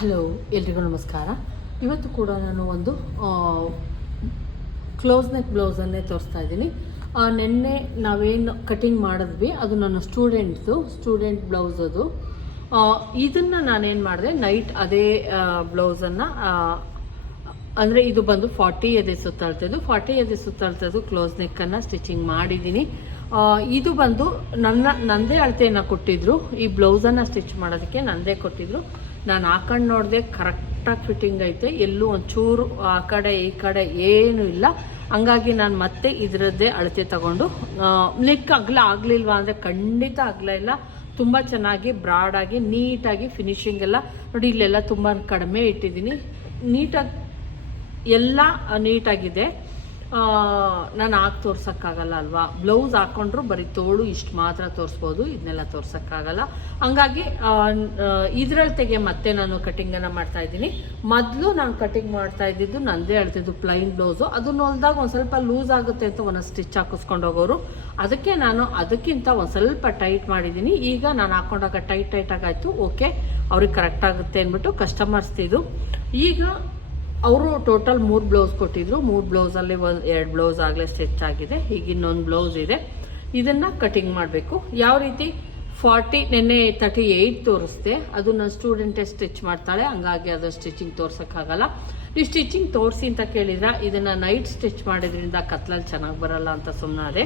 Hello, ಎಲ್ರಿಗೂ ನಮಸ್ಕಾರ. ಇವತ್ತು ಕೂಡ ನಾನು ಒಂದು ಕ್ಲೋಸ್ ನೆಕ್ ಬ್ಲೌಸನ್ನೇ ತೋರಿಸ್ತಾ ಇದ್ದೀನಿ. ನಿನ್ನೆ ನಾವೇನು ಕಟಿಂಗ್ ಮಾಡಿದ್ವಿ, ಅದು ನನ್ನ ಸ್ಟೂಡೆಂಟ್ದು ಸ್ಟೂಡೆಂಟ್ ಬ್ಲೌಸ್ ಅದು. ಇದನ್ನು ನಾನೇನು ಮಾಡಿದೆ ನೈಟ್ ಅದೇ ಬ್ಲೌಸನ್ನು ಅಂದರೆ ಇದು ಬಂದು ಫಾರ್ಟಿ ಎದೆ ಸುತ್ತಳ್ತದ್ದು ಫಾರ್ಟಿ ಎದೆ ಸುತ್ತಳ್ತದ್ದು ಕ್ಲೋಸ್ ನೆಕ್ಕನ್ನು ಸ್ಟಿಚಿಂಗ್ ಮಾಡಿದ್ದೀನಿ. ಇದು ಬಂದು ನನ್ನ, ನಂದೇ ಅಳತೆಯನ್ನು ಕೊಟ್ಟಿದ್ರು. ಈ ಬ್ಲೌಸನ್ನು ಸ್ಟಿಚ್ ಮಾಡೋದಕ್ಕೆ ನಂದೇ ಕೊಟ್ಟಿದ್ರು. ನಾನು ಹಾಕೊಂಡು ನೋಡಿದೆ ಕರೆಕ್ಟಾಗಿ ಫಿಟ್ಟಿಂಗ್ ಐತೆ. ಎಲ್ಲೂ ಒಂಚೂರು ಆ ಕಡೆ ಈ ಕಡೆ ಏನೂ ಇಲ್ಲ. ಹಂಗಾಗಿ ನಾನು ಮತ್ತೆ ಇದರದ್ದೇ ಅಳತೆ ತಗೊಂಡು ನೆಕ್ ಅಗ್ಲ ಆಗಲಿಲ್ವಾ ಅಂದರೆ ಖಂಡಿತ ಅಗ್ಲ ಇಲ್ಲ. ತುಂಬ ಚೆನ್ನಾಗಿ ಬ್ರಾಡಾಗಿ ನೀಟಾಗಿ ಫಿನಿಶಿಂಗ್ ಎಲ್ಲ. ನೋಡಿ, ಇಲ್ಲೆಲ್ಲ ತುಂಬ ಕಡಿಮೆ ಇಟ್ಟಿದ್ದೀನಿ. ನೀಟಾಗಿ, ಎಲ್ಲ ನೀಟಾಗಿದೆ. ನಾನು ಹಾಕಿ ತೋರ್ಸೋಕ್ಕಾಗಲ್ಲ ಅಲ್ವಾ? ಬ್ಲೌಸ್ ಹಾಕ್ಕೊಂಡ್ರು ಬರೀ ತೋಳು ಇಷ್ಟು ಮಾತ್ರ ತೋರಿಸ್ಬೋದು ಇದನ್ನೆಲ್ಲ ತೋರ್ಸೋಕ್ಕಾಗಲ್ಲ. ಹಂಗಾಗಿ ಇದರಲ್ಲಿ ತೆಗೆ ಮತ್ತೆ ನಾನು ಕಟಿಂಗನ್ನು ಮಾಡ್ತಾ ಇದ್ದೀನಿ. ಮೊದಲು ನಾನು ಕಟಿಂಗ್ ಮಾಡ್ತಾ ಇದ್ದಿದ್ದು ನಂದೇ ಹೇಳ್ತಿದ್ದು ಪ್ಲೈನ್ ಬ್ಲೌಸು ಅದನ್ನ ಹೊಲ್ದಾಗ ಒಂದು ಸ್ವಲ್ಪ ಲೂಸ್ ಆಗುತ್ತೆ ಅಂತ ಒಂದು ಸ್ಟಿಚ್ ಹಾಕಿಸ್ಕೊಂಡು ಹೋಗೋರು. ಅದಕ್ಕೆ ನಾನು ಅದಕ್ಕಿಂತ ಒಂದು ಸ್ವಲ್ಪ ಟೈಟ್ ಮಾಡಿದ್ದೀನಿ. ಈಗ ನಾನು ಹಾಕೊಂಡಾಗ ಟೈಟ್ ಟೈಟ್ ಓಕೆ ಅವ್ರಿಗೆ ಕರೆಕ್ಟ್ ಆಗುತ್ತೆ ಅಂದ್ಬಿಟ್ಟು ಕಸ್ಟಮರ್ಸ್ ಇದು. ಈಗ ಅವರು ಟೋಟಲ್ ಮೂರು ಬ್ಲೌಸ್ ಕೊಟ್ಟಿದ್ರು. ಮೂರು ಬ್ಲೌಸಲ್ಲಿ ಒಂದು ಎರಡು ಬ್ಲೌಸ್ ಆಗಲೇ ಸ್ಟಿಚ್ ಆಗಿದೆ. ಈಗ ಇನ್ನೊಂದು ಬ್ಲೌಸ್ ಇದೆ. ಇದನ್ನು ಕಟಿಂಗ್ ಮಾಡಬೇಕು. ಯಾವ ರೀತಿ? ಫಾರ್ಟಿ, ನೆನ್ನೆ ತರ್ಟಿ ಏಯ್ಟ್ ತೋರಿಸ್ದೆ. ಅದು ನನ್ನ ಸ್ಟೂಡೆಂಟೇ ಸ್ಟಿಚ್ ಮಾಡ್ತಾಳೆ. ಹಂಗಾಗಿ ಅದು ಸ್ಟಿಚಿಂಗ್ ತೋರ್ಸೋಕ್ಕಾಗಲ್ಲ ನೀವು ಸ್ಟಿಚಿಂಗ್ ತೋರಿಸಿ ಅಂತ ಕೇಳಿದ್ರೆ, ಇದನ್ನು ನೈಟ್ ಸ್ಟಿಚ್ ಮಾಡಿದ್ರಿಂದ ಕತ್ಲಲ್ಲಿ ಚೆನ್ನಾಗಿ ಬರಲ್ಲ ಅಂತ ಸುಮ್ಮನಾದೆ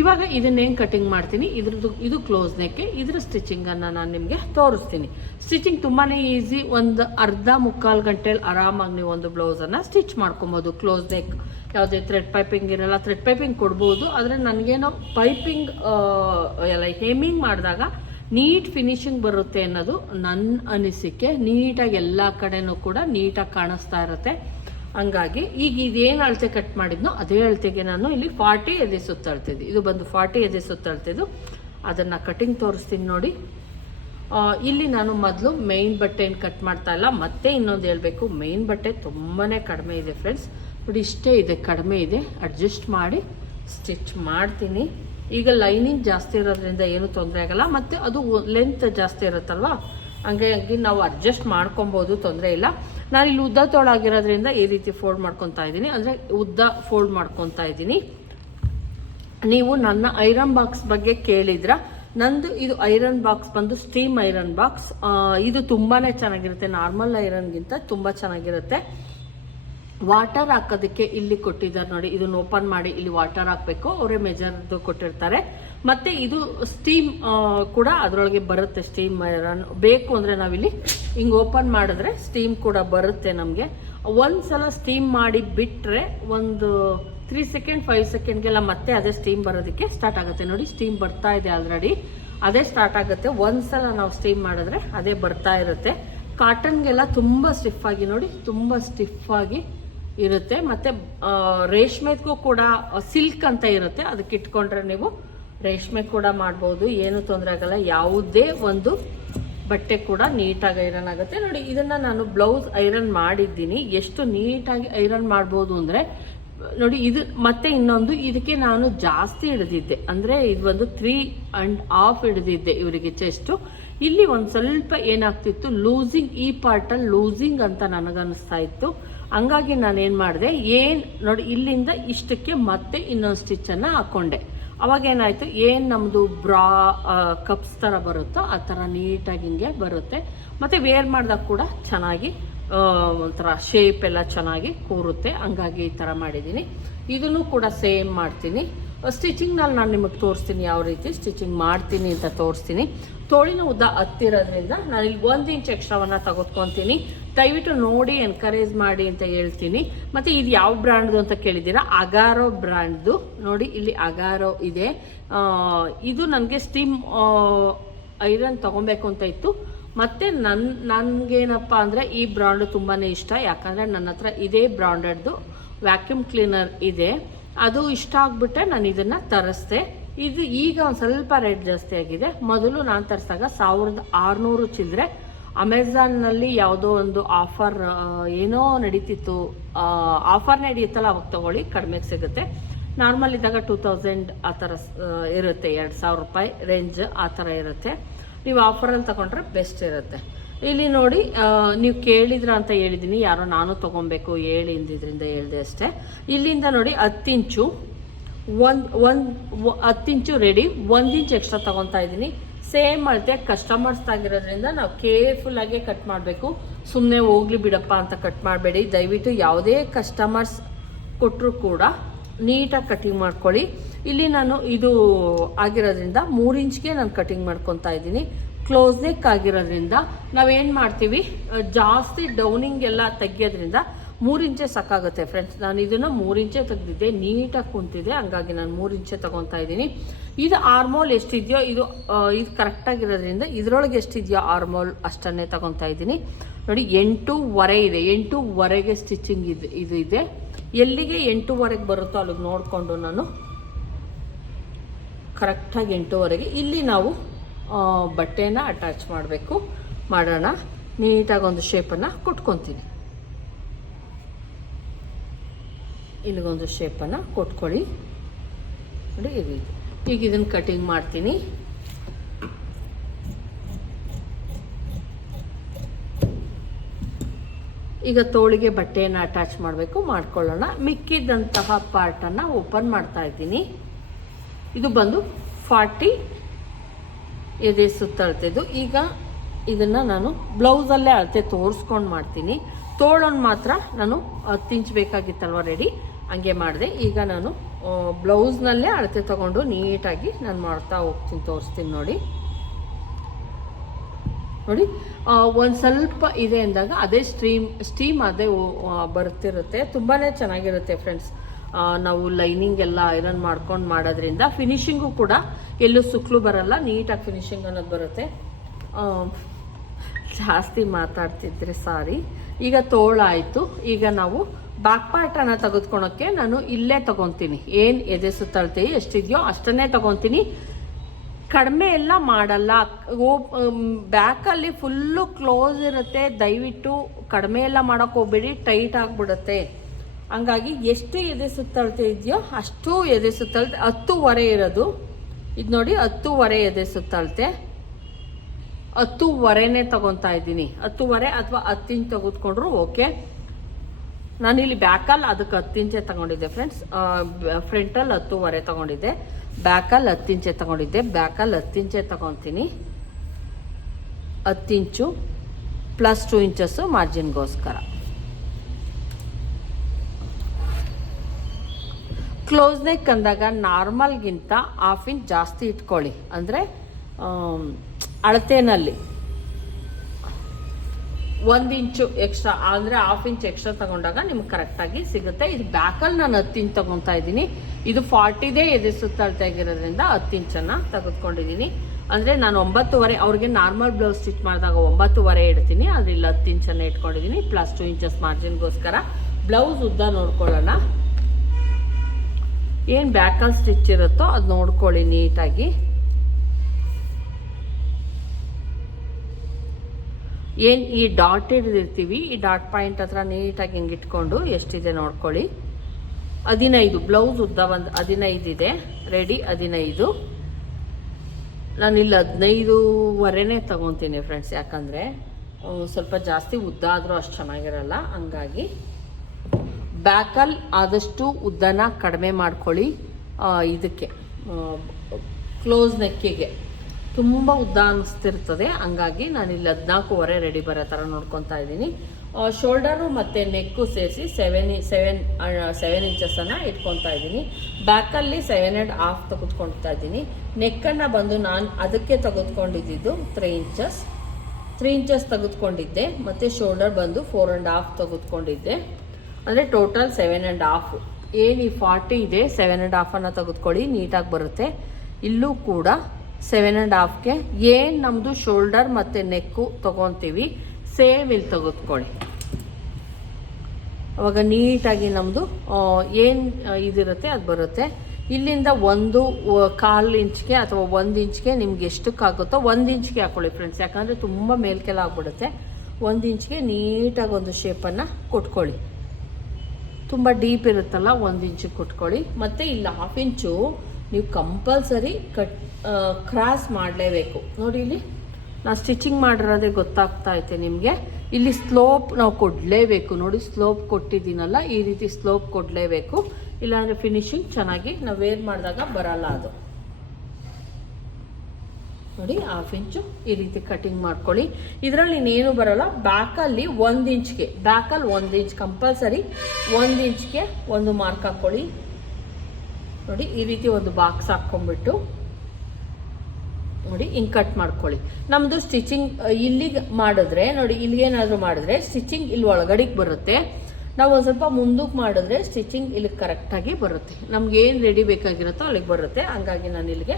ಇವಾಗ ಇದನ್ನೇನು ಕಟಿಂಗ್ ಮಾಡ್ತೀನಿ? ಇದ್ರದ್ದು ಇದು ಕ್ಲೋಸ್ ನೆಕ್ಕೆ ಇದ್ರ ಸ್ಟಿಚಿಂಗನ್ನು ನಾನು ನಿಮಗೆ ತೋರಿಸ್ತೀನಿ. ಸ್ಟಿಚಿಂಗ್ ತುಂಬಾ ಈಸಿ ಒಂದು ಅರ್ಧ ಮುಕ್ಕಾಲು ಗಂಟೆಯಲ್ಲಿ ಆರಾಮಾಗಿ ನೀವು ಒಂದು ಬ್ಲೌಸನ್ನು ಸ್ಟಿಚ್ ಮಾಡ್ಕೊಬೋದು ಕ್ಲೋಸ್ ನೆಕ್ ಯಾವುದೇ ಥ್ರೆಡ್ ಪೈಪಿಂಗ್ ಇರಲ್ಲ ಥ್ರೆಡ್ ಪೈಪಿಂಗ್ ಕೊಡ್ಬೋದು. ಆದರೆ ನನಗೇನೋ ಪೈಪಿಂಗ್ ಎಲ್ಲ ಹೇಮಿಂಗ್ ಮಾಡಿದಾಗ ನೀಟ್ ಫಿನಿಶಿಂಗ್ ಬರುತ್ತೆ ಅನ್ನೋದು ನನ್ನ ಅನಿಸಿಕೆ. ನೀಟಾಗಿ ಎಲ್ಲ ಕಡೆನೂ ಕೂಡ ನೀಟಾಗಿ ಕಾಣಿಸ್ತಾ ಇರುತ್ತೆ. ಹಂಗಾಗಿ ಈಗ ಇದೇನು ಅಳತೆ ಕಟ್ ಮಾಡಿದ್ನೋ ಅದೇ ಅಳತೆಗೆ ನಾನು ಇಲ್ಲಿ ಫಾರ್ಟಿ ಎದೆ ಸುತ್ತಳ್ತಿದ್ದೆ ಇದು ಬಂದು ಫಾರ್ಟಿ ಎದೆ ಸುತ್ತಳ್ತಿದ್ದು ಅದನ್ನು ಕಟಿಂಗ್ ತೋರಿಸ್ತೀನಿ ನೋಡಿ. ಇಲ್ಲಿ ನಾನು ಮೊದಲು ಮೇಯ್ನ್ ಬಟ್ಟೆಯನ್ನು ಕಟ್ ಮಾಡ್ತಾ ಇಲ್ಲ. ಮತ್ತೆ ಇನ್ನೊಂದು ಹೇಳಬೇಕು. ಮೇಯ್ನ್ ಬಟ್ಟೆ ತುಂಬಾ ಕಡಿಮೆ ಇದೆ ಫ್ರೆಂಡ್ಸ್ ನೋಡಿ, ಇಷ್ಟೇ ಇದೆ, ಕಡಿಮೆ ಇದೆ. ಅಡ್ಜಸ್ಟ್ ಮಾಡಿ ಸ್ಟಿಚ್ ಮಾಡ್ತೀನಿ. ಈಗ ಲೈನಿಂಗ್ ಜಾಸ್ತಿ ಇರೋದ್ರಿಂದ ಏನು ತೊಂದರೆ ಆಗಲ್ಲ. ಮತ್ತು ಅದು ಲೆಂತ್ ಜಾಸ್ತಿ ಇರುತ್ತಲ್ವಾ? ಹಂಗಾಗಿ ನಾವು ಅಡ್ಜಸ್ಟ್ ಮಾಡ್ಕೊಬೋದು, ತೊಂದರೆ ಇಲ್ಲ. ನಾನು ಇಲ್ಲಿ ಉದ್ದ ತೋಳಾಗಿರೋದ್ರಿಂದ ಈ ರೀತಿ ಫೋಲ್ಡ್ ಮಾಡ್ಕೊತಾ ಇದ್ದೀನಿ. ಅಂದರೆ ಉದ್ದ ಫೋಲ್ಡ್ ಮಾಡ್ಕೊತಾ ಇದ್ದೀನಿ. ನೀವು ನನ್ನ ಐರನ್ ಬಾಕ್ಸ್ ಬಗ್ಗೆ ಕೇಳಿದ್ರ. ನಂದು ಇದು ಐರನ್ ಬಾಕ್ಸ್ ಬಂದು ಸ್ಟೀಮ್ ಐರನ್ ಬಾಕ್ಸ್ ಇದು ತುಂಬಾನೇ ಚೆನ್ನಾಗಿರುತ್ತೆ. ನಾರ್ಮಲ್ ಐರನ್ಗಿಂತ ತುಂಬ ಚೆನ್ನಾಗಿರುತ್ತೆ. ವಾಟರ್ ಹಾಕೋದಕ್ಕೆ ಇಲ್ಲಿ ಕೊಟ್ಟಿದ್ದಾರೆ ನೋಡಿ. ಇದನ್ನ ಓಪನ್ ಮಾಡಿ ಇಲ್ಲಿ ವಾಟರ್ ಹಾಕಬೇಕು. ಅವರೇ ಮೆಜರ್ದು ಕೊಟ್ಟಿರ್ತಾರೆ. ಮತ್ತೆ ಇದು ಸ್ಟೀಮ್ ಕೂಡ ಅದರೊಳಗೆ ಬರುತ್ತೆ ಸ್ಟೀಮ್ ಬೇಕು ಅಂದರೆ ನಾವಿಲ್ಲಿ ಹಿಂಗೆ ಓಪನ್ ಮಾಡಿದ್ರೆ ಸ್ಟೀಮ್ ಕೂಡ ಬರುತ್ತೆ ನಮಗೆ. ಒಂದ್ಸಲ ಸ್ಟೀಮ್ ಮಾಡಿ ಬಿಟ್ಟರೆ ಒಂದು ತ್ರೀ ಸೆಕೆಂಡ್ ಫೈವ್ ಸೆಕೆಂಡ್ಗೆಲ್ಲ ಮತ್ತೆ ಅದೇ ಸ್ಟೀಮ್ ಬರೋದಕ್ಕೆ ಸ್ಟಾರ್ಟ್ ಆಗುತ್ತೆ. ನೋಡಿ ಸ್ಟೀಮ್ ಬರ್ತಾ ಇದೆ ಆಲ್ರೆಡಿ ಅದೇ ಸ್ಟಾರ್ಟ್ ಆಗುತ್ತೆ. ಒಂದ್ಸಲ ನಾವು ಸ್ಟೀಮ್ ಮಾಡಿದ್ರೆ ಅದೇ ಬರ್ತಾ ಇರುತ್ತೆ. ಕಾಟನ್ಗೆಲ್ಲ ತುಂಬ ಸ್ಟಿಫ್ ಆಗಿ, ನೋಡಿ, ತುಂಬ ಸ್ಟಿಫ್ ಆಗಿ ಇರುತ್ತೆ. ಮತ್ತೆ ರೇಷ್ಮೆಗೂ ಕೂಡ ಸಿಲ್ಕ್ ಅಂತ ಇರುತ್ತೆ. ಅದಕ್ಕೆ ಇಟ್ಕೊಂಡ್ರೆ ನೀವು ರೇಷ್ಮೆ ಕೂಡ ಮಾಡ್ಬೋದು, ಏನು ತೊಂದರೆ ಆಗಲ್ಲ, ಯಾವುದೇ ಒಂದು ಬಟ್ಟೆ ಕೂಡ ನೀಟಾಗಿ ಐರನ್ ಆಗುತ್ತೆ. ನೋಡಿ, ಇದನ್ನ ನಾನು ಬ್ಲೌಸ್ ಐರನ್ ಮಾಡಿದ್ದೀನಿ. ಎಷ್ಟು ನೀಟಾಗಿ ಐರನ್ ಮಾಡ್ಬೋದು ಅಂದರೆ, ನೋಡಿ, ಇದು ಮತ್ತೆ ಇನ್ನೊಂದು, ಇದಕ್ಕೆ ನಾನು ಜಾಸ್ತಿ ಹಿಡಿದಿದ್ದೆ. ಅಂದರೆ, ಇದು ಒಂದು ತ್ರೀ ಆ್ಯಂಡ್ ಹಾಫ್ ಹಿಡಿದಿದ್ದೆ ಇವರಿಗೆ ಚೆಸ್ಟು ಇಲ್ಲಿ ಒಂದು ಸ್ವಲ್ಪ ಏನಾಗ್ತಿತ್ತು ಲೂಸಿಂಗ್ ಈ ಪಾರ್ಟಲ್ಲಿ ಲೂಸಿಂಗ್ ಅಂತ ನನಗನ್ನಿಸ್ತಾ ಇತ್ತು. ಹಂಗಾಗಿ ನಾನು ಏನು ಮಾಡಿದೆ, ಏನು, ನೋಡಿ, ಇಲ್ಲಿಂದ ಇಷ್ಟಕ್ಕೆ ಮತ್ತೆ ಇನ್ನೊಂದು ಸ್ಟಿಚ್ಚನ್ನು ಹಾಕ್ಕೊಂಡೆ ಅವಾಗ ಏನಾಯ್ತು? ಏನು ನಮ್ಮದು ಬ್ರಾ ಕಪ್ಸ್ ಥರ ಬರುತ್ತೋ ಆ ಥರ ನೀಟಾಗಿ ಹಿಂಗೆ ಬರುತ್ತೆ. ಮತ್ತು ವೇರ್ ಮಾಡಿದಾಗ ಕೂಡ ಚೆನ್ನಾಗಿ ಒಂಥರ ಶೇಪ್ ಎಲ್ಲ ಚೆನ್ನಾಗಿ ಕೂರುತ್ತೆ. ಹಂಗಾಗಿ ಈ ಥರ ಮಾಡಿದ್ದೀನಿ. ಇದನ್ನು ಕೂಡ ಸೇಮ್ ಮಾಡ್ತೀನಿ. ಸ್ಟಿಚಿಂಗ್ನಲ್ಲಿ ನಾನು ನಿಮಗೆ ತೋರಿಸ್ತೀನಿ ಯಾವ ರೀತಿ ಸ್ಟಿಚಿಂಗ್ ಮಾಡ್ತೀನಿ ಅಂತ ತೋರಿಸ್ತೀನಿ. ತೋಳಿನ ಉದ್ದ ಹತ್ತಿರೋದ್ರಿಂದ ನಾನು ಇಲ್ಲಿ ಒಂದು ಇಂಚ್ ಎಕ್ಸ್ಟ್ರಾವನ್ನು ತೆಗೆದುಕೊತೀನಿ. ದಯವಿಟ್ಟು ನೋಡಿ ಎನ್ಕರೇಜ್ ಮಾಡಿ ಅಂತ ಹೇಳ್ತೀನಿ. ಮತ್ತು ಇದು ಯಾವ ಬ್ರ್ಯಾಂಡ್ದು ಅಂತ ಕೇಳಿದ್ದೀರಾ? ಅಗಾರೋ ಬ್ರ್ಯಾಂಡ್ದು. ನೋಡಿ, ಇಲ್ಲಿ ಅಗಾರೋ ಇದೆ. ಇದು ನನಗೆ ಸ್ಟೀಮ್ ಐರನ್ ತೊಗೊಬೇಕು ಅಂತ ಇತ್ತು. ಮತ್ತು ನನ್ನ ನನಗೇನಪ್ಪ ಅಂದರೆ ಈ ಬ್ರಾಂಡ್ ತುಂಬಾ ಇಷ್ಟ. ಯಾಕಂದರೆ ನನ್ನ ಹತ್ರ ಇದೇ ಬ್ರಾಂಡೆಡ್ದು ವ್ಯಾಕ್ಯೂಮ್ ಕ್ಲೀನರ್ ಇದೆ. ಅದು ಇಷ್ಟ ಆಗಿಬಿಟ್ಟೆ ನಾನು ಇದನ್ನು ತರಿಸ್ದೆ. ಇದು ಈಗ ಒಂದು ಸ್ವಲ್ಪ ರೇಟ್ ಜಾಸ್ತಿ ಆಗಿದೆ. ಮೊದಲು ನಾನು ತರಿಸಿದಾಗ ಸಾವಿರದ ಆರುನೂರು ಚಿಲ್ಲರೆ ಅಮೆಝಾನ್ನಲ್ಲಿ ಯಾವುದೋ ಒಂದು ಆಫರ್ ಏನೋ ನಡೀತಿತ್ತು. ಆಫರ್ ನಡೆಯುತ್ತಲ್ಲ, ಅವಾಗ ತಗೊಳ್ಳಿ, ಕಡಿಮೆಗೆ ಸಿಗುತ್ತೆ. ನಾರ್ಮಲ್ ಇದ್ದಾಗ ಟೂ ತೌಸಂಡ್ ಆ ಥರ ಇರುತ್ತೆ. ಎರಡು ಸಾವಿರ ರೂಪಾಯಿ ರೇಂಜ್ ಆ ಥರ ಇರುತ್ತೆ. ನೀವು ಆಫರಲ್ಲಿ ತಗೊಂಡ್ರೆ ಬೆಸ್ಟ್ ಇರುತ್ತೆ. ಇಲ್ಲಿ ನೋಡಿ ನೀವು ಕೇಳಿದ್ರ ಅಂತ ಹೇಳಿದ್ದೀನಿ. ಯಾರೋ ನಾನು ತೊಗೊಬೇಕು, ಹೇಳಿ ಇಂದಿದ್ರಿಂದ ಹೇಳಿದೆ ಅಷ್ಟೇ. ಇಲ್ಲಿಂದ ನೋಡಿ, ಹತ್ತು ಇಂಚು, ಒಂದು ಒಂದು ಹತ್ತು ಇಂಚು ರೆಡಿ ಒಂದು ಇಂಚ್ ಎಕ್ಸ್ಟ್ರಾ ತೊಗೊತಾ ಇದ್ದೀನಿ. ಸೇಮ್ ಅಳತೆ ಕಸ್ಟಮರ್ಸ್ ಆಗಿರೋದ್ರಿಂದ ನಾವು ಕೇರ್ಫುಲ್ಲಾಗೆ ಕಟ್ ಮಾಡಬೇಕು. ಸುಮ್ಮನೆ ಹೋಗ್ಲಿ ಬಿಡಪ್ಪ ಅಂತ ಕಟ್ ಮಾಡಬೇಡಿ. ದಯವಿಟ್ಟು ಯಾವುದೇ ಕಸ್ಟಮರ್ಸ್ ಕೊಟ್ಟರು ಕೂಡ ನೀಟಾಗಿ ಕಟಿಂಗ್ ಮಾಡ್ಕೊಳ್ಳಿ. ಇಲ್ಲಿ ನಾನು ಇದು ಆಗಿರೋದ್ರಿಂದ ಮೂರು ಇಂಚ್ಗೆ ನಾನು ಕಟಿಂಗ್ ಮಾಡ್ಕೊತಾ ಇದ್ದೀನಿ. ಕ್ಲೋಸ್ ನೆಕ್ ಆಗಿರೋದ್ರಿಂದ ನಾವೇನು ಮಾಡ್ತೀವಿ? ಜಾಸ್ತಿ ಡೌನಿಂಗ್ ಎಲ್ಲ ತೆಗಿಯೋದ್ರಿಂದ ಮೂರು ಇಂಚೆ ಸಾಕಾಗುತ್ತೆ ಫ್ರೆಂಡ್ಸ್ ನಾನು ಇದನ್ನು ಮೂರು ಇಂಚೆ ತೆಗೆದಿದ್ದೆ, ನೀಟಾಗಿ ಕುಂತಿದೆ, ಹಂಗಾಗಿ ನಾನು ಮೂರು ಇಂಚೆ ತೊಗೊತಾ ಇದ್ದೀನಿ. ಇದು ಆರ್ಮೋಲ್ ಎಷ್ಟಿದೆಯೋ, ಇದು ಇದು ಕರೆಕ್ಟಾಗಿರೋದ್ರಿಂದ ಇದರೊಳಗೆ ಎಷ್ಟಿದೆಯೋ ಆರ್ಮೋಲ್ ಅಷ್ಟನ್ನೇ ತಗೊತಾ ಇದ್ದೀನಿ. ನೋಡಿ, ಎಂಟೂವರೆ ಇದೆ, ಎಂಟೂವರೆಗೆ ಸ್ಟಿಚಿಂಗ್ ಇದೆ, ಇದು ಇದೆ. ಎಲ್ಲಿಗೆ ಎಂಟೂವರೆಗೆ ಬರುತ್ತೋ ಅಲ್ಲಿಗೆ ನೋಡಿಕೊಂಡು ನಾನು ಕರೆಕ್ಟಾಗಿ ಎಂಟೂವರೆಗೆ. ಇಲ್ಲಿ ನಾವು ಬಟ್ಟೆನ ಅಟ್ಯಾಚ್ ಮಾಡಬೇಕು. ಮಾಡೋಣ. ನೀಟಾಗಿ ಒಂದು ಶೇಪನ್ನು ಕೊಟ್ಕೊತೀನಿ. ಇಲ್ಲಿಗೊಂದು ಶೇಪನ್ನು ಕೊಟ್ಕೊಳ್ಳಿ. ನೋಡಿ, ಇದು ಈಗ ಇದನ್ನು ಕಟಿಂಗ್ ಮಾಡ್ತೀನಿ. ಈಗ ತೋಳಿಗೆ ಬಟ್ಟೆಯನ್ನು ಅಟ್ಯಾಚ್ ಮಾಡಬೇಕು. ಮಾಡ್ಕೊಳ್ಳೋಣ. ಮಿಕ್ಕಿದಂತಹ ಪಾರ್ಟನ್ನು ಓಪನ್ ಮಾಡ್ತಾ ಇದ್ದೀನಿ. ಇದು ಬಂದು ಫಾರ್ಟಿ ಎದೆ ಸುತ್ತ ಅಳತೆದು ಈಗ ಇದನ್ನು ನಾನು ಬ್ಲೌಸಲ್ಲೇ ಅಳತೆ ತೋರಿಸ್ಕೊಂಡು ಮಾಡ್ತೀನಿ. ತೋಳನ್ನು ಮಾತ್ರ ನಾನು ತಿಂಚಬೇಕಾಗಿತ್ತಲ್ವ ರೆಡಿ ಹಂಗೆ ಮಾಡಿದೆ. ಈಗ ನಾನು ಬ್ಲೌಸ್ನಲ್ಲೇ ಅಳತೆ ತಗೊಂಡು ನೀಟಾಗಿ ನಾನು ಮಾಡ್ತಾ ಹೋಗ್ತೀನಿ. ತೋರಿಸ್ತೀನಿ ನೋಡಿ. ನೋಡಿ ಒಂದು ಸ್ವಲ್ಪ ಇದೆ ಅಂದಾಗ ಅದೇ ಸ್ಟ್ರೀಮ್, ಸ್ಟೀಮ್ ಅದೇ ಬರ್ತಿರುತ್ತೆ ತುಂಬಾ ಚೆನ್ನಾಗಿರುತ್ತೆ ಫ್ರೆಂಡ್ಸ್. ನಾವು ಲೈನಿಂಗ್ ಎಲ್ಲ ಐರನ್ ಮಾಡ್ಕೊಂಡು ಮಾಡೋದ್ರಿಂದ ಫಿನಿಶಿಂಗು ಕೂಡ ಎಲ್ಲೂ ಸುಕ್ಲು ಬರಲ್ಲ, ನೀಟಾಗಿ ಫಿನಿಶಿಂಗ್ ಅನ್ನೋದು ಬರುತ್ತೆ. ಜಾಸ್ತಿ ಮಾತಾಡ್ತಿದ್ರೆ ಸಾರಿ. ಈಗ ತೋಳಾಯಿತು ಈಗ ನಾವು ಬ್ಯಾಕ್ ಪಾರ್ಟನ್ನು ತೆಗೆದುಕೊಳಕ್ಕೆ ನಾನು ಇಲ್ಲೇ ತೊಗೊತೀನಿ. ಏನು ಎದೆ ಸುತ್ತಳ್ತೀವಿ ಎಷ್ಟಿದೆಯೋ ಅಷ್ಟನ್ನೇ ತೊಗೊತೀನಿ. ಕಡಿಮೆ ಎಲ್ಲ ಮಾಡಲ್ಲ. ಬ್ಯಾಕಲ್ಲಿ ಫುಲ್ಲು ಕ್ಲೋಸ್ ಇರುತ್ತೆ. ದಯವಿಟ್ಟು ಕಡಿಮೆ ಎಲ್ಲ ಮಾಡೋಕ್ಕೆ ಹೋಗ್ಬೇಡಿ. ಟೈಟ್ ಆಗಿಬಿಡುತ್ತೆ. ಹಂಗಾಗಿ ಎಷ್ಟು ಎದೆ ಸುತ್ತಳತೆ ಇದೆಯೋ ಅಷ್ಟು ಎದೆ ಸುತ್ತಳತೆ ಹತ್ತುವರೆ ಇರೋದು. ಇದು ನೋಡಿ ಹತ್ತುವರೆ ಎದೆ ಸುತ್ತಳತೆ. ಹತ್ತುವರೆನೇ ತಗೊತಾ ಇದ್ದೀನಿ. ಹತ್ತುವರೆ ಅಥವಾ ಹತ್ತು ಇಂಚ್ ತೆಗೆದುಕೊಂಡ್ರು ಓಕೆ. ಇಲ್ಲಿ ಬ್ಯಾಕಲ್ಲಿ ಅದಕ್ಕೆ ಹತ್ತು ಇಂಚೆ ತಗೊಂಡಿದ್ದೆ ಫ್ರೆಂಡ್ಸ್. ಫ್ರಂಟಲ್ಲಿ ಹತ್ತುವರೆ ತಗೊಂಡಿದ್ದೆ. ಬ್ಯಾಕಲ್ಲಿ ಹತ್ತು ಇಂಚೆ ತಗೊಂಡಿದ್ದೆ. ಬ್ಯಾಕಲ್ಲಿ ಹತ್ತು ಇಂಚೆ ತಗೊತೀನಿ. ಹತ್ತು ಇಂಚು ಪ್ಲಸ್ ಟು ಇಂಚಸ್ಸು ಮಾರ್ಜಿನ್ಗೋಸ್ಕರ. ಕ್ಲೋಸ್ ನೆಕ್ ಅಂದಾಗ ನಾರ್ಮಲ್ಗಿಂತ ಹಾಫ್ ಇಂಚ್ ಜಾಸ್ತಿ ಇಟ್ಕೊಳ್ಳಿ. ಅಂದರೆ ಅಳತೆನಲ್ಲಿ. ಒಂದು ಇಂಚು ಎಕ್ಸ್ಟ್ರಾ ಅಂದರೆ ಹಾಫ್ ಇಂಚ್ ಎಕ್ಸ್ಟ್ರಾ ತಗೊಂಡಾಗ ನಿಮ್ಗೆ ಕರೆಕ್ಟಾಗಿ ಸಿಗುತ್ತೆ. ಇದು ಬ್ಯಾಕಲ್ಲಿ ನಾನು ಹತ್ತು ಇಂಚ್ ತಗೊತಾ ಇದ್ದೀನಿ. ಇದು ಫಾರ್ಟಿದೇ ಎದೆ ಸುತ್ತಳತೆ ಹತ್ತು ಇಂಚನ್ನು ತೆಗೆದುಕೊಂಡಿದ್ದೀನಿ ಅಂದರೆ ನಾನು ಒಂಬತ್ತುವರೆ, ಅವ್ರಿಗೆ ನಾರ್ಮಲ್ ಬ್ಲೌಸ್ ಸ್ಟಿಚ್ ಮಾಡಿದಾಗ ಒಂಬತ್ತುವರೆ ಇಡ್ತೀನಿ. ಆದರೆ ಇಲ್ಲಿ ಹತ್ತು ಇಂಚನ್ನು ಇಟ್ಕೊಂಡಿದ್ದೀನಿ ಪ್ಲಸ್ ಟು ಇಂಚಸ್ ಮಾರ್ಜಿನ್ಗೋಸ್ಕರ ಬ್ಲೌಸ್ ಉದ್ದ ನೋಡ್ಕೊಳ್ಳೋಣ. ಏನು ಬ್ಯಾಕಲ್ ಸ್ಟಿಚ್ ಇರುತ್ತೋ ಅದು ನೋಡ್ಕೊಳ್ಳಿ ನೀಟಾಗಿ. ಏನು ಈ ಡಾಟ್ ಹಿಡಿದಿರ್ತೀವಿ, ಈ ಡಾಟ್ ಪಾಯಿಂಟ್ ಹತ್ರ ನೀಟಾಗಿ ಹಿಂಗೆ ಇಟ್ಕೊಂಡು ಎಷ್ಟಿದೆ ನೋಡ್ಕೊಳ್ಳಿ. ಹದಿನೈದು ಬ್ಲೌಸ್ ಉದ್ದ ಒಂದು ಹದಿನೈದು ಇದೆ. ರೆಡಿ ಹದಿನೈದು. ನಾನು ಇಲ್ಲಿ ಹದಿನೈದುವರೆನೇ ತಗೊತೀನಿ ಫ್ರೆಂಡ್ಸ್ ಯಾಕಂದರೆ ಸ್ವಲ್ಪ ಜಾಸ್ತಿ ಉದ್ದ ಆದರೂ ಅಷ್ಟು ಚೆನ್ನಾಗಿರಲ್ಲ, ಹಂಗಾಗಿ. ಬ್ಯಾಕಲ್ಲಿ ಆದಷ್ಟು ಉದ್ದನ ಕಡಿಮೆ ಮಾಡ್ಕೊಳ್ಳಿ. ಇದಕ್ಕೆ ಕ್ಲೋಸ್ ನೆಕ್ಕಿಗೆ. ತುಂಬ ಉದ್ದ ಅನಿಸ್ತಿರ್ತದೆ. ಹಂಗಾಗಿ ನಾನು ಇಲ್ಲಿ ಹದಿನಾಲ್ಕೂವರೆ ರೆಡಿ ಬರೋ ಥರ ನೋಡ್ಕೊತಾ ಇದ್ದೀನಿ. ಶೋಲ್ಡರು ಮತ್ತು ನೆಕ್ಕು ಸೇರಿಸಿ ಸೆವೆನ್ ಸೆವೆನ್ ಸೆವೆನ್ ಇಂಚಸನ್ನು ಇಟ್ಕೊತಾ ಇದ್ದೀನಿ. ಬ್ಯಾಕಲ್ಲಿ ಸೆವೆನ್ ಆ್ಯಂಡ್ ಹಾಫ್ ತೆಗೆದುಕೊಳ್ತಾ ಇದ್ದೀನಿ. ನೆಕ್ಕನ್ನು ಬಂದು ನಾನು ಅದಕ್ಕೆ ತೆಗೆದುಕೊಂಡಿದ್ದು ತ್ರೀ ಇಂಚಸ್ ತ್ರೀ ಇಂಚಸ್ ತೆಗೆದುಕೊಂಡಿದ್ದೆ. ಮತ್ತು ಶೋಲ್ಡರ್ ಬಂದು ಫೋರ್ ಆ್ಯಂಡ್ ಹಾಫ್ ತೆಗೆದುಕೊಂಡಿದ್ದೆ. ಅಂದರೆ ಟೋಟಲ್ ಸೆವೆನ್ ಆ್ಯಂಡ್ ಹಾಫ್ ಏನು ಈ ಫಾರ್ಟಿ ಇದೆ ಸೆವೆನ್ ಆ್ಯಂಡ್ ಹಾಫನ್ನು ತೆಗೆದುಕೊಳ್ಳಿ ನೀಟಾಗಿ ಬರುತ್ತೆ. ಇಲ್ಲೂ ಕೂಡ ಸೆವೆನ್ ಆ್ಯಂಡ್ ಹಾಫ್ಗೆ ಏನು ನಮ್ಮದು ಶೋಲ್ಡರ್ ಮತ್ತು ನೆಕ್ಕು ತೊಗೊತೀವಿ ಸೇಮ್ ಇಲ್ಲಿ ತೆಗೆದುಕೊಳ್ಳಿ. ಅವಾಗ ನೀಟಾಗಿ ನಮ್ಮದು ಏನು ಇದಿರುತ್ತೆ, ಅದು ಬರುತ್ತೆ. ಇಲ್ಲಿಂದ ಒಂದು ಕಾಲು ಇಂಚ್ಗೆ ಅಥವಾ ಒಂದು ಇಂಚ್ಗೆ ನಿಮ್ಗೆ ಎಷ್ಟಕ್ಕಾಗುತ್ತೋ ಒಂದು ಇಂಚ್ಗೆ ಹಾಕೊಳ್ಳಿ ಫ್ರೆಂಡ್ಸ್ ಯಾಕಂದರೆ ತುಂಬ ಮೇಲ್ಕೆಲ್ಲ ಆಗ್ಬಿಡುತ್ತೆ. ಒಂದು ಇಂಚ್ಗೆ ನೀಟಾಗಿ ಒಂದು ಶೇಪನ್ನು ಕೊಟ್ಕೊಳ್ಳಿ. ತುಂಬ ಡೀಪ್ ಇರುತ್ತಲ್ಲ, ಒಂದು ಇಂಚು ಕುಟ್ಕೊಳ್ಳಿ ಮತ್ತು ಇಲ್ಲಿ ಹಾಫ್ ಇಂಚು ನೀವು ಕಂಪಲ್ಸರಿ ಕಟ್ ಕ್ರಾಸ್ ಮಾಡಲೇಬೇಕು. ನೋಡಿ ಇಲ್ಲಿ, ನಾನು ಸ್ಟಿಚಿಂಗ್ ಮಾಡಿರೋದೇ ಗೊತ್ತಾಗ್ತಾ ಐತೆ ನಿಮಗೆ. ಇಲ್ಲಿ ಸ್ಲೋಪ್ ನಾವು ಕೊಡಲೇಬೇಕು. ನೋಡಿ, ಸ್ಲೋಪ್ ಕೊಟ್ಟಿದ್ದೀನಲ್ಲ, ಈ ರೀತಿ ಸ್ಲೋಪ್ ಕೊಡಲೇಬೇಕು. ಇಲ್ಲಾಂದರೆ ಫಿನಿಶಿಂಗ್ ಚೆನ್ನಾಗಿ ನಾವು ವೇರ್ ಮಾಡಿದಾಗ ಬರಲ್ಲ ಅದು. ನೋಡಿ ಹಾಫ್ ಇಂಚು ಈ ರೀತಿ ಕಟಿಂಗ್ ಮಾಡ್ಕೊಳ್ಳಿ. ಇದರಲ್ಲಿ ಇನ್ನೇನು ಬರೋಲ್ಲ ಬ್ಯಾಕಲ್ಲಿ ಒಂದು ಇಂಚ್ಗೆ ಬ್ಯಾಕಲ್ಲಿ ಒಂದು ಇಂಚ್ ಕಂಪಲ್ಸರಿ ಒಂದು ಇಂಚ್ಗೆ ಒಂದು ಮಾರ್ಕ್ ಹಾಕ್ಕೊಳ್ಳಿ. ನೋಡಿ, ಈ ರೀತಿ ಒಂದು ಬಾಕ್ಸ್ ಹಾಕ್ಕೊಂಡ್ಬಿಟ್ಟು, ನೋಡಿ, ಹಿಂಗೆ ಕಟ್ ಮಾಡ್ಕೊಳ್ಳಿ. ನಮ್ಮದು ಸ್ಟಿಚಿಂಗ್ ಇಲ್ಲಿಗೆ ಮಾಡಿದ್ರೆ, ನೋಡಿ ಇಲ್ಲಿಗೇನಾದರೂ ಮಾಡಿದ್ರೆ ಸ್ಟಿಚಿಂಗ್ ಇಲ್ಲಿ ಒಳಗಡೆಗೆ ಬರುತ್ತೆ. ನಾವು ಒಂದು ಸ್ವಲ್ಪ ಮುಂದಕ್ಕೆ ಮಾಡಿದ್ರೆ ಸ್ಟಿಚಿಂಗ್ ಇಲ್ಲಿಗೆ ಕರೆಕ್ಟಾಗಿ ಬರುತ್ತೆ. ನಮ್ಗೆ ಏನು ರೆಡಿ ಬೇಕಾಗಿರುತ್ತೋ ಅಲ್ಲಿಗೆ ಬರುತ್ತೆ. ಹಂಗಾಗಿ ನಾನು ಇಲ್ಲಿಗೆ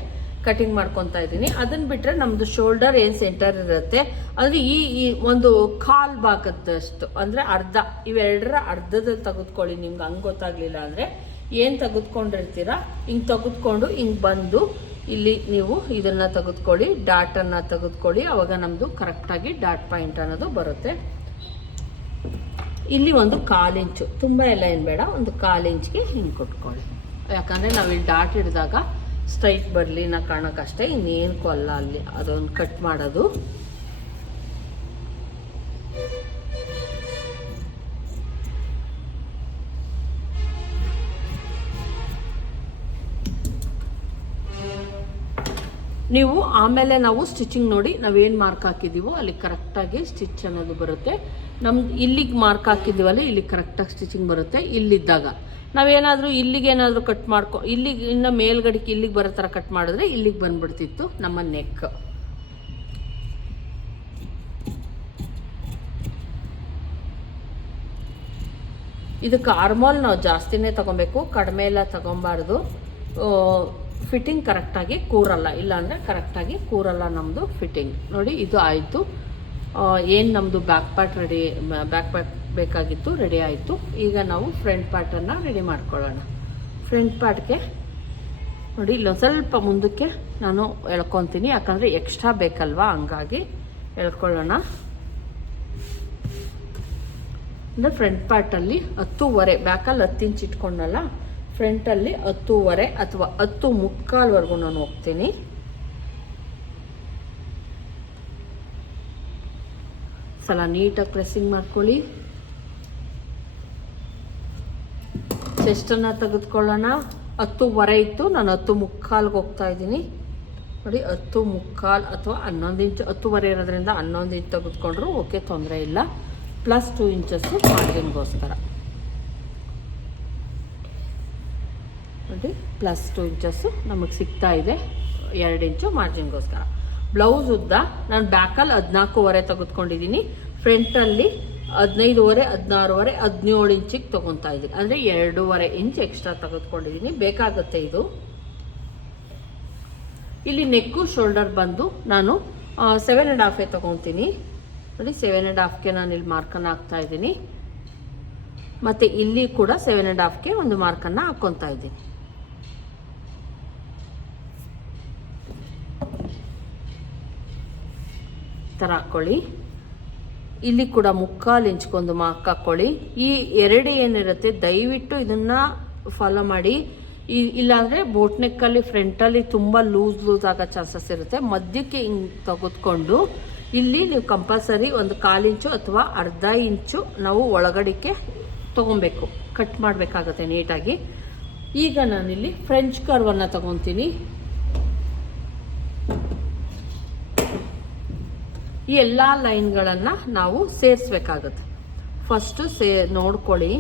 ಕಟಿಂಗ್ ಮಾಡ್ಕೊತಾ ಇದ್ದೀನಿ. ಅದನ್ನ ಬಿಟ್ಟರೆ ನಮ್ಮದು ಶೋಲ್ಡರ್ ಏನು ಸೆಂಟರ್ ಇರುತ್ತೆ. ಅಂದರೆ ಈ ಈ ಒಂದು ಕಾಲ್ ಭಾಗದಷ್ಟು ಅಂದರೆ ಅರ್ಧ. ಇವೆರಡರ ಅರ್ಧದಲ್ಲಿ ತೆಗೆದುಕೊಳ್ಳಿ. ನಿಮ್ಗೆ ಹಂಗೆ ಗೊತ್ತಾಗಲಿಲ್ಲ ಅಂದರೆ ಏನು ತೆಗೆದುಕೊಂಡಿರ್ತೀರ? ಹಿಂಗೆ ತೆಗೆದುಕೊಂಡು ಹಿಂಗೆ ಬಂದು ಇಲ್ಲಿ ನೀವು ಇದನ್ನು ತೆಗೆದುಕೊಳ್ಳಿ. ಡಾಟನ್ನು ತೆಗೆದುಕೊಳ್ಳಿ. ಅವಾಗ ನಮ್ಮದು ಕರೆಕ್ಟಾಗಿ ಡಾಟ್ ಪಾಯಿಂಟ್ ಅನ್ನೋದು ಬರುತ್ತೆ. ಇಲ್ಲಿ ಒಂದು ಕಾಲು ಇಂಚು ತುಂಬ ಎಲ್ಲ ಏನು ಬೇಡ. ಒಂದು ಕಾಲು ಇಂಚ್ಗೆ ಹಿಂಗೆ ಕೊಟ್ಕೊಳ್ಳಿ. ಯಾಕಂದರೆ ನಾವು ಇಲ್ಲಿ ಡಾಟ್ ಹಿಡಿದಾಗ ಸ್ಟ್ರೈಟ್ ನಾ ಕಾಣೋಕ್ಕಷ್ಟೇ ಇನ್ನೇನು ಅಲ್ಲ ಅಲ್ಲಿ, ಅದೊಂದು ಕಟ್ ಮಾಡೋದು. ನೀವು ಆಮೇಲೆ ನಾವು ಸ್ಟಿಚಿಂಗ್ ನೋಡಿ ನಾವೇನು ಮಾರ್ಕ್ ಹಾಕಿದ್ದೀವೋ ಅಲ್ಲಿ ಕರೆಕ್ಟಾಗಿ ಸ್ಟಿಚ್ ಅನ್ನೋದು ಬರುತ್ತೆ. ನಮ್ದು ಇಲ್ಲಿಗೆ ಮಾರ್ಕ್ ಹಾಕಿದ್ದೀವಲ್ಲ, ಇಲ್ಲಿ ಕರೆಕ್ಟಾಗಿ ಸ್ಟಿಚಿಂಗ್ ಬರುತ್ತೆ. ಇಲ್ಲಿದ್ದಾಗ. ನಾವೇನಾದರೂ ಇಲ್ಲಿಗೆ ಏನಾದರೂ ಕಟ್ ಮಾಡ್ಕೊ ಇಲ್ಲಿಗೆ ಇನ್ನು ಮೇಲ್ಗಡೆಗೆ ಇಲ್ಲಿಗೆ ಬರೋ ಥರ ಕಟ್ ಮಾಡಿದ್ರೆ ಇಲ್ಲಿಗೆ ಬಂದ್ಬಿಡ್ತಿತ್ತು ನಮ್ಮ ನೆಕ್ ಇದಕ್ಕೆ ಆರ್ಮೋಲ್ ನಾವು ಜಾಸ್ತಿನೇ ತಗೊಬೇಕು, ಕಡಿಮೆ ಎಲ್ಲ ತೊಗೊಬಾರ್ದು. ಫಿಟ್ಟಿಂಗ್ ಕರೆಕ್ಟಾಗಿ ಕೂರಲ್ಲ, ಇಲ್ಲಾಂದರೆ ಕರೆಕ್ಟಾಗಿ ಕೂರಲ್ಲ ನಮ್ಮದು ಫಿಟ್ಟಿಂಗ್ ನೋಡಿ, ಇದು ಆಯಿತು. ಏನು ನಮ್ಮದು back part ready back part ಬೇಕಾಗಿತ್ತು ರೆಡಿ ಆಯಿತು. ಈಗ ನಾವು ಫ್ರಂಟ್ ಪಾರ್ಟನ್ನು ರೆಡಿ ಮಾಡ್ಕೊಳ್ಳೋಣ. ಫ್ರಂಟ್ ಪಾರ್ಟ್ಗೆ ನೋಡಿ, ಇಲ್ಲೊಂದು ಸ್ವಲ್ಪ ಮುಂದಕ್ಕೆ ನಾನು ಎಳ್ಕೊತೀನಿ. ಯಾಕಂದರೆ ಎಕ್ಸ್ಟ್ರಾ ಬೇಕಲ್ವಾ, ಹಂಗಾಗಿ ಎಳ್ಕೊಳ್ಳೋಣ. ಅಂದರೆ ಫ್ರಂಟ್ ಪಾರ್ಟಲ್ಲಿ ಹತ್ತೂವರೆ ಬ್ಯಾಕಲ್ಲಿ ಹತ್ತು ಇಂಚ್ ಇಟ್ಕೊಂಡಲ್ಲ ಫ್ರಂಟಲ್ಲಿ ಹತ್ತೂವರೆ ಅಥವಾ ಹತ್ತು ಮುಕ್ಕಾಲ್ವರೆಗೂ ನಾನು ಹೋಗ್ತೀನಿ. ಸಲ ನೀಟಾಗಿ ಪ್ರೆಸ್ಸಿಂಗ್ ಮಾಡ್ಕೊಳ್ಳಿ. ಚೆಸ್ಟನ್ನು ತೆಗೆದುಕೊಳ್ಳೋಣ. ಹತ್ತುವರೆ ಇತ್ತು, ನಾನು ಹತ್ತು ಮುಕ್ಕಾಲ್ಗೆ ಹೋಗ್ತಾ ಇದ್ದೀನಿ. ನೋಡಿ, ಹತ್ತು ಮುಕ್ಕಾಲ್ ಅಥವಾ ಹನ್ನೊಂದು ಇಂಚು ಹತ್ತುವರೆ ಇರೋದ್ರಿಂದ ಹನ್ನೊಂದು ಇಂಚು ತೆಗೆದುಕೊಂಡ್ರು ಓಕೆ ತೊಂದರೆ ಇಲ್ಲ. ಪ್ಲಸ್ ಟೂ ಇಂಚಸ್ಸು ಮಾರ್ಜಿನ್ಗೋಸ್ಕರ ನೋಡಿ ಪ್ಲಸ್ ಟೂ ಇಂಚಸ್ಸು ನಮಗೆ ಸಿಗ್ತಾ ಇದೆ. ಎರಡು ಇಂಚು ಮಾರ್ಜಿನ್ಗೋಸ್ಕರ ಬ್ಲೌಸ್ ಉದ್ದ ನಾನು ಬ್ಯಾಕಲ್ಲಿ ಹದಿನಾಲ್ಕೂವರೆ ತೆಗೆದುಕೊಂಡಿದ್ದೀನಿ ಫ್ರಂಟಲ್ಲಿ ಹದಿನೈದುವರೆ, ಹದಿನಾರುವರೆ, ಹದಿನೇಳು ಇಂಚಿಗೆ ತೊಗೊತಾ ಇದ್ದೀನಿ ಅಂದರೆ ಎರಡೂವರೆ ಇಂಚ್ ಎಕ್ಸ್ಟ್ರಾ ತೆಗೆದುಕೊಂಡಿದ್ದೀನಿ ಬೇಕಾಗುತ್ತೆ ಇದು. ಇಲ್ಲಿ ನೆಕ್ಕು ಶೋಲ್ಡರ್ ಬಂದು ನಾನು ಸೆವೆನ್ ಆ್ಯಂಡ್ ಹಾಫೇ ತೊಗೊತೀನಿ. ನೋಡಿ ಸೆವೆನ್ ಆ್ಯಂಡ್ ಹಾಫ್ಗೆ ನಾನು ಇಲ್ಲಿ ಮಾರ್ಕನ್ನು ಹಾಕ್ತಾ ಇದ್ದೀನಿ ಮತ್ತು ಇಲ್ಲಿ ಕೂಡ ಸೆವೆನ್ ಆ್ಯಂಡ್ ಹಾಫ್ಗೆ ಒಂದು ಮಾರ್ಕನ್ನು ಹಾಕ್ಕೊತಾ ಇದ್ದೀನಿ ಥರ ಹಾಕ್ಕೊಳ್ಳಿ ಇಲ್ಲಿ ಕೂಡ ಮುಕ್ಕಾಲು ಇಂಚ್ಕೊಂದು ಮಾರ್ಕ್ ಹಾಕ್ಕೊಳ್ಳಿ ಈ ಎರಡು ಏನಿರುತ್ತೆ, ದಯವಿಟ್ಟು ಇದನ್ನು ಫಾಲೋ ಮಾಡಿ. ಈ, ಇಲ್ಲಾಂದರೆ ಬೋಟ್ನೆಕ್ಕಲ್ಲಿ, ಫ್ರಂಟಲ್ಲಿ ತುಂಬ ಲೂಸ್ ಲೂಸ್ ಆಗೋ ಚಾನ್ಸಸ್ ಇರುತ್ತೆ. ಮಧ್ಯಕ್ಕೆ ಹಿಂಗೆ ತೆಗೆದುಕೊಂಡು, ಇಲ್ಲಿ ನೀವು ಕಂಪಲ್ಸರಿ ಒಂದು ಕಾಲು ಇಂಚು ಅಥವಾ ಅರ್ಧ ಇಂಚು ನಾವು ಒಳಗಡೆಗೆ ತೊಗೊಬೇಕು. ಕಟ್ ಮಾಡಬೇಕಾಗತ್ತೆ ನೀಟಾಗಿ ಈಗ ನಾನಿಲ್ಲಿ ಫ್ರೆಂಚ್ ಕರ್ವನ್ನು ತಗೊತೀನಿ. ಈ ಎಲ್ಲ ಲೈನ್ಗಳನ್ನು ನಾವು ಸೇರಿಸ್ಬೇಕಾಗತ್ತೆ. ಫಸ್ಟು ಸೇ, ನೋಡ್ಕೊಳ್ಳಿ.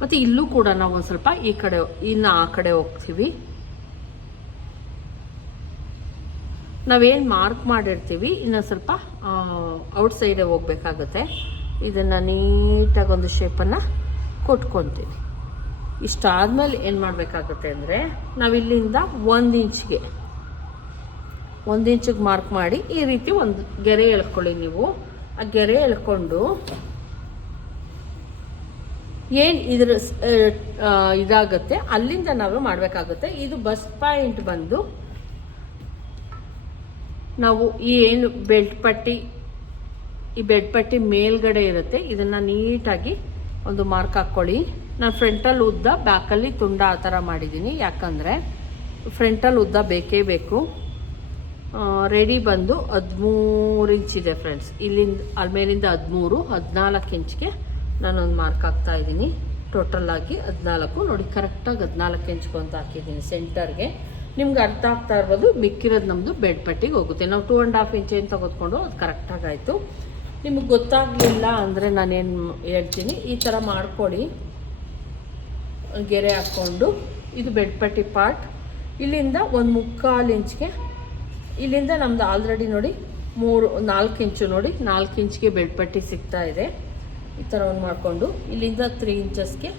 ಮತ್ತು ಇಲ್ಲೂ ಕೂಡ ನಾವು ಒಂದು ಸ್ವಲ್ಪ ಈ ಕಡೆ, ಇನ್ನು ಆ ಕಡೆ ಹೋಗ್ತೀವಿ. ನಾವೇನು ಮಾರ್ಕ್ ಮಾಡಿರ್ತೀವಿ, ಇನ್ನು ಸ್ವಲ್ಪ ಔಟ್ ಸೈಡೇ ಹೋಗ್ಬೇಕಾಗತ್ತೆ. ಇದನ್ನು ನೀಟಾಗಿ ಒಂದು ಶೇಪನ್ನು ಕೊಟ್ಕೊತೀನಿ ಇಷ್ಟಾದಮೇಲೆ ಏನು ಮಾಡಬೇಕಾಗುತ್ತೆ ಅಂದರೆ ನಾವಿಲ್ಲಿಂದ ಒಂದು ಇಂಚ್ಗೆ ಒಂದು ಇಂಚಿಗೆ ಮಾರ್ಕ್ ಮಾಡಿ ಈ ರೀತಿ ಒಂದು ಗೆರೆ ಎಳ್ಕೊಳ್ಳಿ ನೀವು. ಆ ಗೆರೆ ಎಳ್ಕೊಂಡು ಏನು ಇದ್ರ ಇದಾಗುತ್ತೆ ಅಲ್ಲಿಂದ ನಾವು ಮಾಡಬೇಕಾಗುತ್ತೆ. ಇದು ಬಸ್ ಪಾಯಿಂಟ್ ಬಂದು ನಾವು ಈ ಏನು ಬೆಲ್ಟ್ ಪಟ್ಟಿ, ಈ ಬೆಲ್ಟ್ ಪಟ್ಟಿ ಮೇಲ್ಗಡೆ ಇರುತ್ತೆ. ಇದನ್ನು ನೀಟಾಗಿ ಒಂದು ಮಾರ್ಕ್ ಹಾಕ್ಕೊಳ್ಳಿ ನಾನು ಫ್ರಂಟಲ್ಲಿ ಉದ್ದ ಬ್ಯಾಕಲ್ಲಿ ತುಂಡ ಆ ಥರ ಮಾಡಿದ್ದೀನಿ ಯಾಕಂದರೆ ಫ್ರಂಟಲ್ಲಿ ಉದ್ದ ಬೇಕೇ ಬೇಕು. ರೆಡಿ ಬಂದು ಹದಿಮೂರು ಇಂಚ್ ಇದೆ ಫ್ರೆಂಡ್ಸ್ ಇಲ್ಲಿಂದ, ಅಲ್ಮೇಲಿಂದ ಹದಿಮೂರು, ಹದಿನಾಲ್ಕು ಇಂಚ್ಗೆ ನಾನೊಂದು ಮಾರ್ಕ್ ಹಾಕ್ತಾ ಇದ್ದೀನಿ. ಟೋಟಲ್ ಆಗಿ ಹದಿನಾಲ್ಕು. ನೋಡಿ ಕರೆಕ್ಟಾಗಿ ಹದಿನಾಲ್ಕು ಇಂಚ್ಗೆ ಅಂತ ಹಾಕಿದ್ದೀನಿ ಸೆಂಟರ್ಗೆ ನಿಮ್ಗೆ ಅರ್ಥ ಆಗ್ತಾ ಇರ್ಬೋದು ಮಿಕ್ಕಿರೋದು ನಮ್ಮದು ಬೆಡ್ ಪಟ್ಟಿಗೆ ಹೋಗುತ್ತೆ. ನಾವು ಟೂ ಆ್ಯಂಡ್ ಹಾಫ್ ಇಂಚ್ ಏನು ತೆಗೆದುಕೊಂಡು ಅದು ಕರೆಕ್ಟಾಗಿ ಆಯಿತು. ನಿಮಗೆ ಗೊತ್ತಾಗಲಿಲ್ಲ ಅಂದರೆ ನಾನೇನು ಹೇಳ್ತೀನಿ, ಈ ಥರ ಮಾಡಿಕೊಡಿ. ಗೆರೆ ಹಾಕ್ಕೊಂಡು, ಇದು ಬೆಡ್ ಪಟ್ಟಿ ಪಾರ್ಟ್ ಇಲ್ಲಿಂದ ಒಂದು ಮುಕ್ಕಾಲು ಇಂಚ್ಗೆ ಇಲ್ಲಿಂದ ನಮ್ದು ಆಲ್ರೆಡಿ ನೋಡಿ ಮೂರು, ನಾಲ್ಕು ಇಂಚು ನೋಡಿ, ನಾಲ್ಕು ಇಂಚ್ಗೆ ಬೆಡ್ ಪಟ್ಟಿ ಸಿಗ್ತಾ ಇದೆ. ಈ ಥರ ಒಂದು ಮಾಡಿಕೊಂಡು, ಇಲ್ಲಿಂದ ತ್ರೀ ಇಂಚಸ್ಗೆ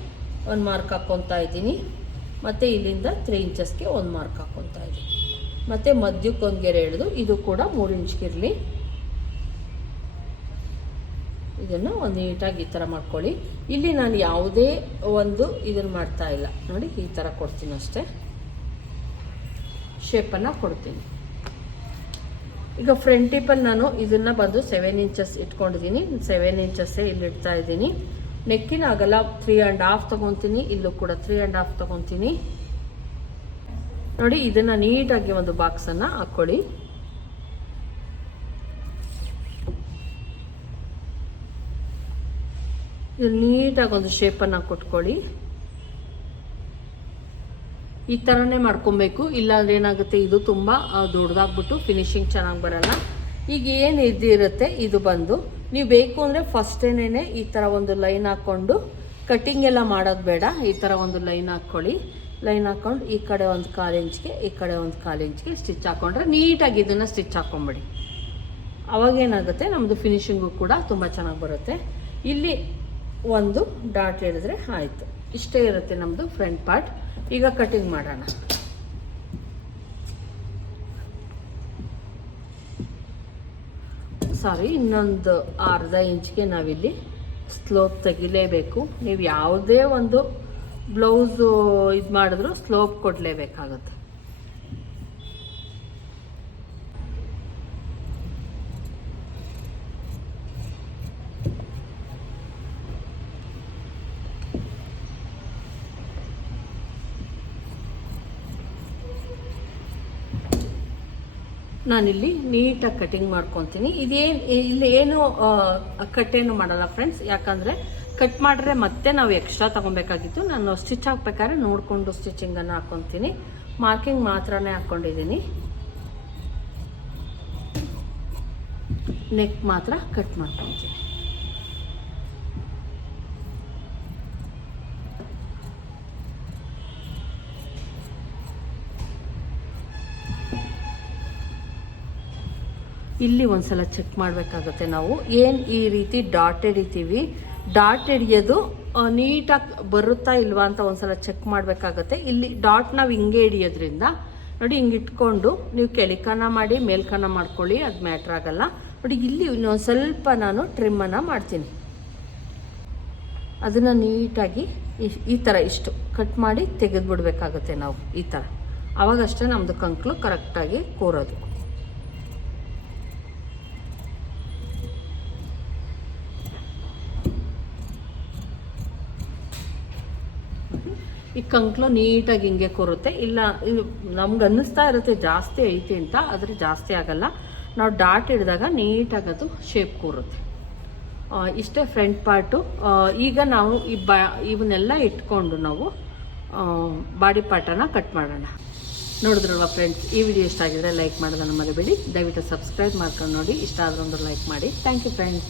ಒಂದು ಮಾರ್ಕ್ ಹಾಕ್ಕೊತಾ ಇದ್ದೀನಿ. ಮತ್ತು ಇಲ್ಲಿಂದ ತ್ರೀ ಇಂಚಸ್ಗೆ ಒಂದು ಮಾರ್ಕ್ ಹಾಕ್ಕೊತಾ ಇದ್ದೀನಿ. ಮತ್ತು ಮಧ್ಯಕ್ಕೆ ಒಂದು ಗೆರೆ ಎಳೆದು, ಇದು ಕೂಡ ಮೂರು ಇಂಚ್ಗಿರಲಿ ಇದನ್ನು ಒಂದು ನೀಟಾಗಿ ಈ ಥರ ಮಾಡ್ಕೊಳ್ಳಿ. ಇಲ್ಲಿ ನಾನು ಯಾವುದೇ ಒಂದು ಇದನ್ನು ಮಾಡ್ತಾ ಇಲ್ಲ. ನೋಡಿ, ಈ ಥರ ಕೊಡ್ತೀನಿ ಅಷ್ಟೇ. ಶೇಪನ್ನು ಕೊಡ್ತೀನಿ. ಈಗ ಫ್ರಂಟ್ ಟಿಪ್ಪಲ್ಲಿ ನಾನು ಇದನ್ನು ಬಂದು ಸೆವೆನ್ ಇಂಚಸ್ ಇಟ್ಕೊಂಡಿದ್ದೀನಿ. ಸೆವೆನ್ ಇಂಚಸ್ಸೇ ಇಲ್ಲಿ ಇಡ್ತಾ ಇದ್ದೀನಿ. ನೆಕ್ಕಿನ ಆಗಲ್ಲ ತ್ರೀ ಆ್ಯಂಡ್ ಹಾಫ್ ತೊಗೊತೀನಿ. ಇಲ್ಲೂ ಕೂಡ ತ್ರೀ ಆ್ಯಂಡ್ ಹಾಫ್ ತೊಗೊತೀನಿ. ನೋಡಿ, ಇದನ್ನು ನೀಟಾಗಿ ಒಂದು ಬಾಕ್ಸನ್ನು ಹಾಕ್ಕೊಳ್ಳಿ. ನೀಟಾಗಿ ಒಂದು ಶೇಪನ್ನು ಕೊಟ್ಕೊಳ್ಳಿ. ಈ ಥರನೇ ಮಾಡ್ಕೊಬೇಕು. ಇಲ್ಲಾಂದ್ರೆ ಏನಾಗುತ್ತೆ, ಇದು ತುಂಬ ದೊಡ್ಡದಾಗ್ಬಿಟ್ಟು ಫಿನಿಶಿಂಗ್ ಚೆನ್ನಾಗಿ ಬರಲ್ಲ. ಈಗ ಏನು ಇದಿರುತ್ತೆ, ಇದು ಬಂದು. ನೀವು ಬೇಕು ಅಂದರೆ ಫಸ್ಟೇನೇ ಈ ಥರ ಒಂದು ಲೈನ್ ಹಾಕ್ಕೊಂಡು ಕಟ್ಟಿಂಗ್ ಎಲ್ಲ ಮಾಡೋದು ಬೇಡ. ಈ ಥರ ಒಂದು ಲೈನ್ ಹಾಕ್ಕೊಳ್ಳಿ ಲೈನ್ ಹಾಕ್ಕೊಂಡು ಈ ಕಡೆ ಒಂದು ಕಾಲು ಇಂಚ್ಗೆ, ಈ ಕಡೆ ಒಂದು ಕಾಲು ಇಂಚ್ಗೆ ಸ್ಟಿಚ್ ಹಾಕ್ಕೊಂಡ್ರೆ ನೀಟಾಗಿ ಇದನ್ನು ಸ್ಟಿಚ್ ಹಾಕ್ಕೊಂಬಿಡಿ ಅವಾಗ ಏನಾಗುತ್ತೆ ನಮ್ಮದು ಫಿನಿಶಿಂಗು ಕೂಡ ತುಂಬ ಚೆನ್ನಾಗಿ ಬರುತ್ತೆ. ಇಲ್ಲಿ ಒಂದು ಡಾಟ್ ಹೇಳಿದ್ರೆ ಆಯಿತು. ಇಷ್ಟೇ ಇರುತ್ತೆ ನಮ್ಮದು ಫ್ರಂಟ್ ಪಾರ್ಟ್ ಈಗ ಕಟಿಂಗ್ ಮಾಡೋಣ. ಸಾರಿ ಇನ್ನೊಂದು ಅರ್ಧ ಇಂಚ್ಗೆ ನಾವಿಲ್ಲಿ ಸ್ಲೋಪ್ ತೆಗಿಲೇಬೇಕು. ನೀವು ಯಾವುದೇ ಒಂದು ಬ್ಲೌಸು ಇದು ಮಾಡಿದ್ರು ಸ್ಲೋಪ್ ಕೊಡಲೇಬೇಕಾಗುತ್ತೆ. ನಾನಿಲ್ಲಿ ನೀಟಾಗಿ ಕಟಿಂಗ್ ಮಾಡ್ಕೊತೀನಿ. ಇದೇನು ಇಲ್ಲಿ ಏನು ಕಟ್ಟೇನು ಮಾಡಲ್ಲ ಫ್ರೆಂಡ್ಸ್ ಯಾಕಂದರೆ ಕಟ್ ಮಾಡಿದ್ರೆ ಮತ್ತೆ ನಾವು ಎಕ್ಸ್ಟ್ರಾ ತೊಗೊಬೇಕಾಗಿತ್ತು. ನಾನು ಸ್ಟಿಚ್ ಹಾಕ್ಬೇಕಾದ್ರೆ ನೋಡಿಕೊಂಡು ಸ್ಟಿಚಿಂಗನ್ನು ಹಾಕ್ಕೊತೀನಿ ಮಾರ್ಕಿಂಗ್ ಮಾತ್ರನೇ ಹಾಕ್ಕೊಂಡಿದ್ದೀನಿ ನೆಕ್ ಮಾತ್ರ ಕಟ್ ಮಾಡ್ಕೊತೀನಿ. ಇಲ್ಲಿ ಒಂದ್ಸಲ ಚೆಕ್ ಮಾಡಬೇಕಾಗುತ್ತೆ ನಾವು. ಏನು ಈ ರೀತಿ ಡಾಟ್ ಹಿಡಿತೀವಿ ಡಾಟ್ ಹಿಡಿಯೋದು ನೀಟಾಗಿ ಬರುತ್ತಾ ಇಲ್ವಾ ಅಂತ ಒಂದ್ಸಲ ಚೆಕ್ ಮಾಡಬೇಕಾಗುತ್ತೆ. ಇಲ್ಲಿ ಡಾಟ್ ನಾವು ಹಿಂಗೆ ಹಿಡಿಯೋದ್ರಿಂದ ನೋಡಿ ಹಿಂಗೆ ಇಟ್ಕೊಂಡು ನೀವು ಕೆಳಿಕನ ಮಾಡಿ ಮೇಲ್ಕನ ಮಾಡ್ಕೊಳ್ಳಿ, ಅದು ಮ್ಯಾಟ್ರ್ ಆಗಲ್ಲ. ನೋಡಿ ಇಲ್ಲಿ ಇನ್ನೊಂದು ಸ್ವಲ್ಪ ನಾನು ಟ್ರಿಮ್ಮನ್ನು ಮಾಡ್ತೀನಿ. ಅದನ್ನು ನೀಟಾಗಿ ಈ- ಥರ ಇಷ್ಟು ಕಟ್ ಮಾಡಿ ತೆಗೆದ್ಬಿಡ್ಬೇಕಾಗತ್ತೆ ನಾವು ಈ ಥರ ಅವಾಗಷ್ಟೇ ನಮ್ಮದು ಕಂಕ್ಳು ಕರೆಕ್ಟಾಗಿ ಕೂರೋದು. ಈ ಕಂಕ್ಲು ನೀಟಾಗಿ ಹಿಂಗೆ ಕೂರುತ್ತೆ. ಇಲ್ಲ ನಮ್ಗೆ ಅನ್ನಿಸ್ತಾ ಇರುತ್ತೆ, ಜಾಸ್ತಿ ಐತೆ ಅಂತ, ಆದರೆ ಜಾಸ್ತಿ ಆಗಲ್ಲ. ನಾವು ಡಾಟ್ ಹಿಡಿದಾಗ ನೀಟಾಗಿ ಅದು ಶೇಪ್ ಕೂರುತ್ತೆ. ಇಷ್ಟೇ ಫ್ರಂಟ್ ಪಾರ್ಟು ಈಗ ನಾವು ಈ ಬ, ಇವನ್ನೆಲ್ಲ ಇಟ್ಕೊಂಡು ನಾವು ಬಾಡಿ ಪಾರ್ಟನ್ನು ಕಟ್ ಮಾಡೋಣ. ನೋಡಿದ್ರಲ್ವ ಫ್ರೆಂಡ್ಸ್ ಈ ವಿಡಿಯೋ ಇಷ್ಟ ಆಗಿದ್ರೆ ಲೈಕ್ ಮಾಡೋದನ್ನು ಮರಿಬೇಡಿ. ದಯವಿಟ್ಟು ಸಬ್ಸ್ಕ್ರೈಬ್ ಮಾಡ್ಕೊಂಡು ನೋಡಿ. ಇಷ್ಟ ಆದ್ರೆ ಒಂದು ಲೈಕ್ ಮಾಡಿ. Thank you friends